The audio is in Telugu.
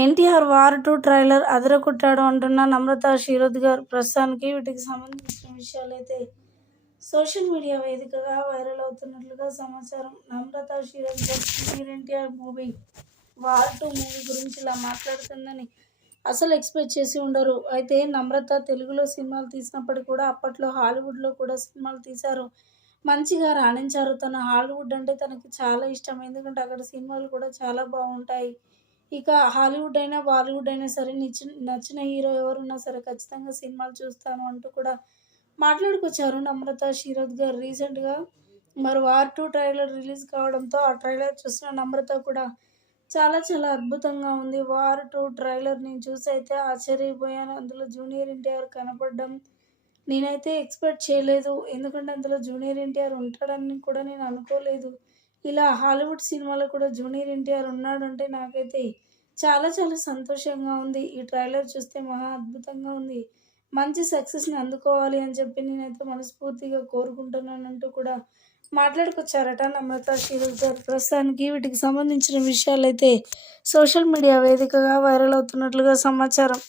ఎన్టీఆర్ వార్ 2 ట్రైలర్ అదరగొట్టాడు అంటున్న నమ్రత శిరోద్కర్ గారు. ప్రస్తుతానికి వీటికి సంబంధించిన విషయాలైతే సోషల్ మీడియా వేదికగా వైరల్ అవుతున్నట్లుగా సమాచారం. నమ్రత శిరోద్కర్ గారు junior NTR movie war 2 movie గురించి ఇలా మాట్లాడుతుందని అసలు ఎక్స్పెక్ట్ చేసి ఉండరు. అయితే నమ్రత తెలుగులో సినిమాలు తీసినప్పటికీ కూడా అప్పట్లో హాలీవుడ్లో కూడా సినిమాలు తీశారు, మంచిగా రాణించారు. తన హాలీవుడ్ అంటే తనకి చాలా ఇష్టం, ఎందుకంటే అక్కడ సినిమాలు కూడా చాలా బాగుంటాయి. ఇక హాలీవుడ్ అయినా బాలీవుడ్ అయినా సరే నచ్చిన హీరో ఎవరున్నా సరే ఖచ్చితంగా సినిమాలు చూస్తాను అంటూ కూడా మాట్లాడుకొచ్చారు నమ్రత శిరోద్కర్ గారు. రీసెంట్గా మరి వార్ 2 ట్రైలర్ రిలీజ్ కావడంతో ఆ ట్రైలర్ చూసిన నమ్రత కూడా చాలా చాలా అద్భుతంగా ఉంది. వార్ 2 ట్రైలర్ నేను చూసి అయితే ఆశ్చర్యపోయాను. అందులో జూనియర్ ఎన్టీఆర్ కనపడడం నేనైతే ఎక్స్పెక్ట్ చేయలేదు, ఎందుకంటే అందులో జూనియర్ ఎన్టీఆర్ ఉంటాడని కూడా నేను అనుకోలేదు. ఇలా హాలీవుడ్ సినిమాలో కూడా జూనియర్ ఎన్టీఆర్ ఉన్నాడంటే నాకైతే చాలా చాలా సంతోషంగా ఉంది. ఈ ట్రైలర్ చూస్తే మహా అద్భుతంగా ఉంది. మంచి సక్సెస్ని అందుకోవాలి అని చెప్పి నేనైతే మనస్ఫూర్తిగా కోరుకుంటున్నానంటూ కూడా మాట్లాడుకొచ్చారట నమ్రత శిరోద్కర్ గారు. ప్రస్తుతానికి వీటికి సంబంధించిన విషయాలైతే సోషల్ మీడియా వేదికగా వైరల్ అవుతున్నట్లుగా సమాచారం.